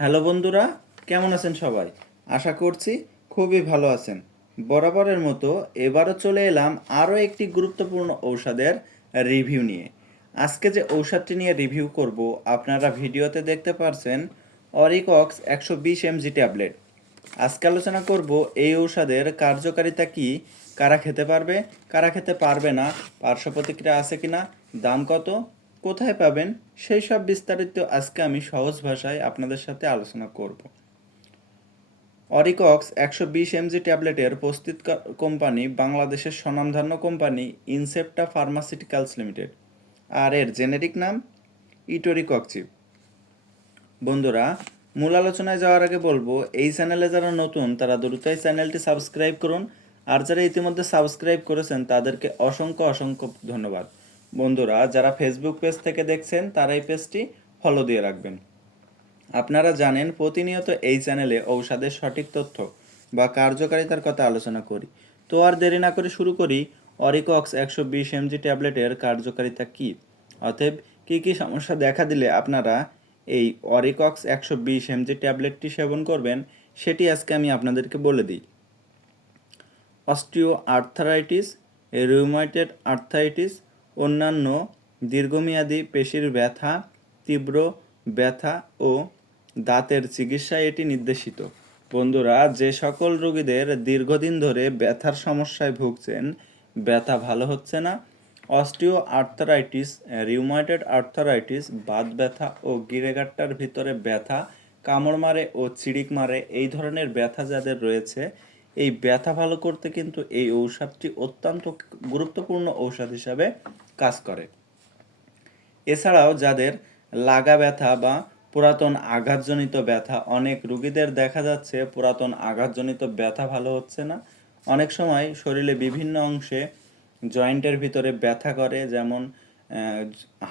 Hello বন্ধুরা, কেমন আছেন সবাই? আশা করছি খুবই ভালো আছেন। বরাবরের মতো এবারও চলে এলাম আরও একটি গুরুত্বপূর্ণ ঔষধের রিভিউ নিয়ে। আজকে যে ঔষধটি নিয়ে রিভিউ করব, আপনারা ভিডিওতে দেখতে পারছেন অরিকক্স একশো বিশ এমজি ট্যাবলেট। আজকে আলোচনা করব এই ঔষধের কার্যকারিতা কি, কারা খেতে পারবে, কারা খেতে পারবে না, পার্শ্ব প্রতিক্রিয়া আছে কিনা, দাম কত কোথায় পাবেন? সেই সব বিস্তারিত আজকে আমি সহজ ভাষায় আপনাদের সাথে আলোচনা করব। অরিকক্স একশো বিশ এমজি ট্যাবলেটের প্রস্তুত কোম্পানি বাংলাদেশের স্বনামধন্য কোম্পানি ইনসেপ্টা ফার্মাসিউটিক্যালস লিমিটেড। আর এর জেনেরিক নাম ইটোরিকক্সিপ বন্ধুরা, মূল আলোচনায় যাওয়ার আগে বলব, এই চ্যানেলে যারা নতুন, তারা দ্রুতই চ্যানেলটি সাবস্ক্রাইব করুন। আর যারা ইতিমধ্যে সাবস্ক্রাইব করেছেন, তাদেরকে অসংখ্য অসংখ্য ধন্যবাদ। বন্ধুরা, যারা ফেসবুক পেজ থেকে দেখছেন, তারা এই পেজটি ফলো দিয়ে রাখবেন। আপনারা জানেন, প্রতিনিয়ত এই চ্যানেলে ঔষধের সঠিক তথ্য বা কার্যকারিতার কথা আলোচনা করি। তো আর দেরি না করে শুরু করি অরিকক্স একশো বিশ এমজি ট্যাবলেটের কার্যকারিতা কী? অতএব, কী কী সমস্যা দেখা দিলে আপনারা এই অরিকক্স একশো বিশ এমজি ট্যাবলেটটি সেবন করবেন, সেটি আজকে আমি আপনাদেরকে বলে দিই। অস্টিও আর্থারাইটিস রিউমাইটেড আর্থাইটিস অন্যান্য দীর্ঘমেয়াদী পেশির ব্যথা, তীব্র ব্যথা ও দাঁতের চিকিৎসায় এটি নির্দেশিত। বন্ধুরা, যে সকল রোগীদের দীর্ঘদিন ধরে ব্যথার সমস্যায় ভুগছেন, ব্যথা ভালো হচ্ছে না, osteo arthritis, rheumatoid arthritis, Baat ব্যথা ও গিরেগাট্টার ভিতরে ব্যথা, কামড় মারে ও চিড়িক মারে এই ধরনের ব্যথা যাদের রয়েছে, এই ব্যথা ভালো করতে কিন্তু এই ঔষধটি অত্যন্ত গুরুত্বপূর্ণ ঔষধ হিসাবে কাজ করে। এছাড়াও যাদের লাগা ব্যথা বা পুরাতন আঘাতজনিত ব্যথা, অনেক রুগীদের দেখা যাচ্ছে পুরাতন আঘাতজনিত ব্যথা ভালো হচ্ছে না। অনেক সময় শরীরে বিভিন্ন অংশে জয়েন্টের ভিতরে ব্যথা করে, যেমন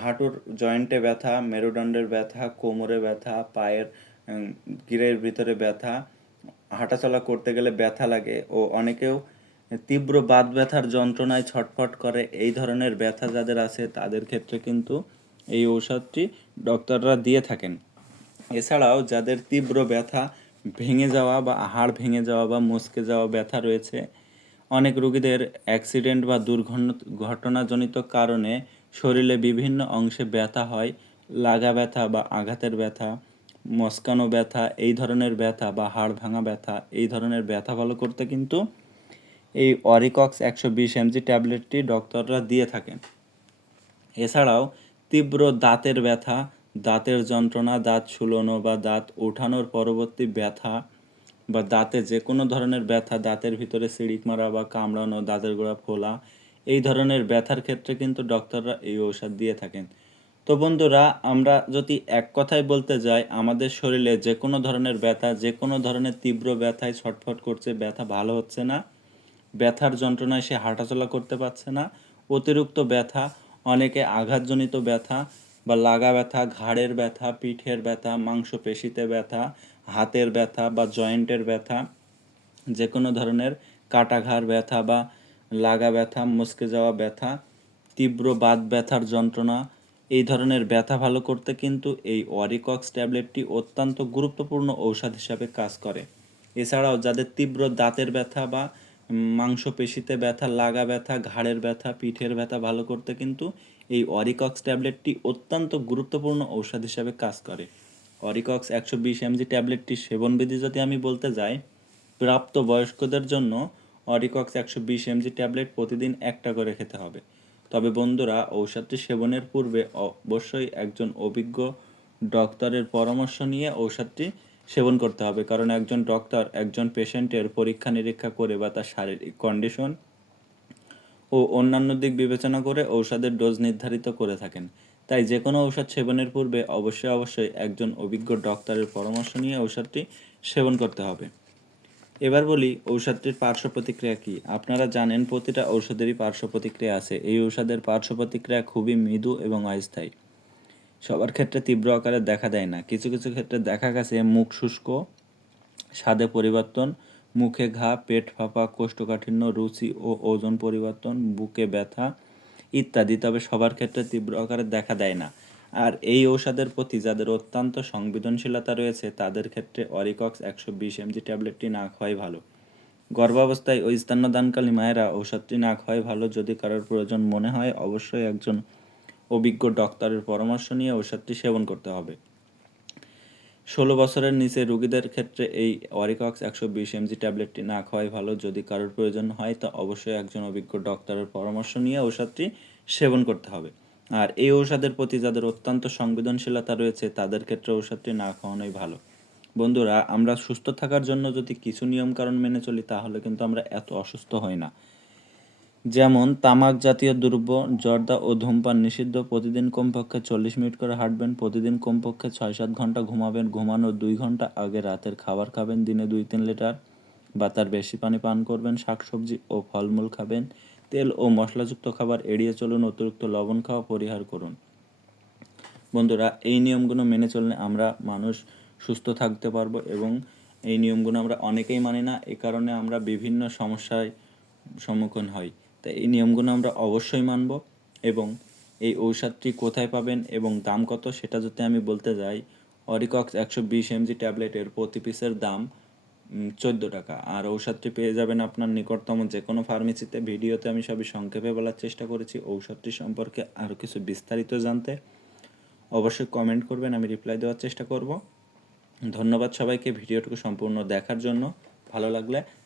হাঁটুর জয়েন্টে ব্যথা, মেরুদণ্ডের ব্যথা, কোমরে ব্যথা, পায়ের গিরের ভিতরে ব্যথা, হাঁটাচলা করতে গেলে ব্যথা লাগে ও অনেকেও তীব্র বাত ব্যথার যন্ত্রণায় ছটফট করে এই ধরনের ব্যথা যাদের আছে তাদের ক্ষেত্রে কিন্তু এই ঔষধটি ডক্টররা দিয়ে থাকেন। এছাড়াও যাদের তীব্র ব্যথা, ভেঙে যাওয়া বা হাড় ভেঙে যাওয়া বা মুচকে যাওয়া ব্যথা রয়েছে, অনেক রোগীদের অ্যাক্সিডেন্ট বা দুর্ঘটনাজনিত কারণে শরীরে বিভিন্ন অংশে ব্যথা হয়, লাগা ব্যথা বা আঘাতের ব্যথা, মস্কানো ব্যথা, এই ধরনের ব্যথা বা হাড় ভাঙা ব্যথা, এই ধরনের ব্যথা ভালো করতে কিন্তু এই অরিকক্স একশো বিশ এমজি ট্যাবলেটটি ডক্টররা দিয়ে থাকেন। এছাড়াও তীব্র দাঁতের ব্যথা, দাঁতের যন্ত্রণা, দাঁত ছুলোনো বা দাঁত ওঠানোর পরবর্তী ব্যথা বা দাঁতে যে কোনো ধরনের ব্যথা, দাঁতের ভিতরে সিড়িক মারা বা কামড়ানো, দাঁতের গোড়া ফোলা, এই ধরনের ব্যথার ক্ষেত্রে কিন্তু ডক্টররা এই ঔষধ দিয়ে থাকেন। তো বন্ধুরা, আমরা যদি এক কথায় বলতে যাই, আমাদের শরীরে যে কোনো ধরনের ব্যথা, যে কোনো ধরনের তীব্র ব্যথায় ছটফট করছে, ব্যথা ভালো হচ্ছে না। ব্যথার যন্ত্রণায় সে হাঁটাচলা করতে পারছে না। অতিরিক্ত ব্যথা, অনেকে আঘাতজনিত ব্যথা বা লাগা ব্যথা, ঘাড়ের ব্যথা, পিঠের ব্যথা, মাংসপেশিতে ব্যথা, হাতের ব্যথা বা জয়েন্টের ব্যথা যে কোনো ধরনের কাটাঘাড় ব্যথা বা লাগা ব্যথা, মুসকে যাওয়া ব্যথা, তীব্র বাত ব্যথার যন্ত্রণা, এই ধরনের ব্যথা ভালো করতে কিন্তু এই ওয়ারিকক্স ট্যাবলেটটি অত্যন্ত গুরুত্বপূর্ণ ঔষধ হিসাবে কাজ করে। এছাড়াও যাদের তীব্র দাঁতের ব্যথা বা মাংসপেশিতে ব্যথা, লাগা ব্যথা, ঘাড়ের ব্যথা, পিঠের ব্যথা ভালো করতে কিন্তু এই অরিকক্স ট্যাবলেটটি অত্যন্ত গুরুত্বপূর্ণ ঔষধ হিসাবে কাজ করে। অরিকক্স একশো বিশ এমজি ট্যাবলেটটি সেবনবিধি যদি আমি বলতে যাই, প্রাপ্ত বয়স্কদের জন্য অরিকক্স একশো বিশ এমজি ট্যাবলেট প্রতিদিন একটা করে খেতে হবে। তবে বন্ধুরা, ঔষধটি সেবনের পূর্বে অবশ্যই একজন অভিজ্ঞ ডক্টরের পরামর্শ নিয়ে ঔষধটি সেবন করতে হবে। কারণ একজন ডক্টর একজন পেশেন্টের পরীক্ষা নিরীক্ষা করে বা তার শারীরিক কন্ডিশন ও অন্যান্য দিক বিবেচনা করে ঔষধের ডোজ নির্ধারিত করে থাকেন। তাই যে কোনো ঔষধ সেবনের পূর্বে অবশ্যই অবশ্যই একজন অভিজ্ঞ ডক্টরের পরামর্শ নিয়ে ঔষধটি সেবন করতে হবে। এবার বলি, ঔষধটির পার্শ্ব প্রতিক্রিয়া কী? আপনারা জানেন প্রতিটা ঔষধেরই পার্শ্ব প্রতিক্রিয়া আছে। এই ঔষধের পার্শ্ব প্রতিক্রিয়া খুবই মৃদু এবং অস্থায়ী। সবার ক্ষেত্রে তীব্র আকারে দেখা দেয় না। কিছু কিছু ক্ষেত্রে দেখা গেছে মুখ শুষ্ক, স্বাদে পরিবর্তন, মুখে ঘা, পেট ফাঁপা, কোষ্ঠকাঠিন্য, রুচি ও ওজন পরিবর্তন, বুকে ব্যথা ইত্যাদি। তবে সবার ক্ষেত্রে তীব্র আকারে দেখা দেয় না। আর এই ঔষধের প্রতি যাদের অত্যন্ত সংবেদনশীলতা রয়েছে, তাদের ক্ষেত্রে অরিকক্স একশো বিশ এমজি ট্যাবলেটটি না খাওয়াই ভালো। গর্ভাবস্থায় ও স্তন্যদানকালী মায়েরা ঔষধটি না খাওয়াই ভালো যদি কারোর প্রয়োজন মনে হয়, অবশ্যই একজন অভিজ্ঞ ডক্টরের পরামর্শ নিয়ে ঔষধটি সেবন করতে হবে। ষোলো বছরের নিচে রোগীদের ক্ষেত্রে এই অরিকক্স একশো বিশ এমজি ট্যাবলেটটি না খাওয়াই ভালো। যদি কারোর প্রয়োজন হয়, তো অবশ্যই একজন অভিজ্ঞ ডক্টরের পরামর্শ নিয়ে ঔষধটি সেবন করতে হবে। আর এই ঔষধের প্রতি যাদের অত্যন্ত সংবেদনশীলতা রয়েছে, তাদের ক্ষেত্রে ঔষধটি না খাওয়ানোই ভালো। বন্ধুরা, আমরা সুস্থ থাকার জন্য যদি কিছু নিয়মকানুন মেনে চলি, তাহলে কিন্তু আমরা এত অসুস্থ হই না। যেমন তামাক জাতীয় দ্রব্য, জর্দা ও ধূমপান নিষিদ্ধ, প্রতিদিন কমপক্ষে চল্লিশ মিনিট করে হাঁটবেন, প্রতিদিন কমপক্ষে ছয় সাত ঘণ্টা ঘুমাবেন, ঘুমানোর দুই ঘণ্টা আগে রাতের খাবার খাবেন, দিনে দুই তিন লিটার বা তার বেশি পানি পান করবেন, শাকসবজি ও ফলমূল খাবেন, তেল ও মশলাযুক্ত খাবার এড়িয়ে চলুন, অতিরিক্ত লবণ খাওয়া পরিহার করুন। বন্ধুরা, এই নিয়মগুলো মেনে চললে আমরা মানুষ সুস্থ থাকতে পারব এবং এই নিয়মগুলো আমরা অনেকেই মানি না এই কারণে আমরা বিভিন্ন সমস্যায় সম্মুখীন হই। তাই এই নিয়মগুলো আমরা অবশ্যই মানব এবং এই ঔষধটি কোথায় পাবেন এবং দাম কত সেটা যদি আমি বলতে যাই অরিকক্স একশো বিশ এমজি ট্যাবলেটের প্রতি পিসের দাম চোদ্দ টাকা। আর ঔষধটি পেয়ে যাবেন আপনার নিকটতম যে কোনো ফার্মেসিতে ভিডিওতে আমি সবই সংক্ষেপে বলার চেষ্টা করেছি। ঔষধটি সম্পর্কে আরও কিছু বিস্তারিত জানতে অবশ্যই কমেন্ট করবেন, আমি রিপ্লাই দেওয়ার চেষ্টা করব। ধন্যবাদ সবাইকে ভিডিওটুকু সম্পূর্ণ দেখার জন্য। ভালো লাগলে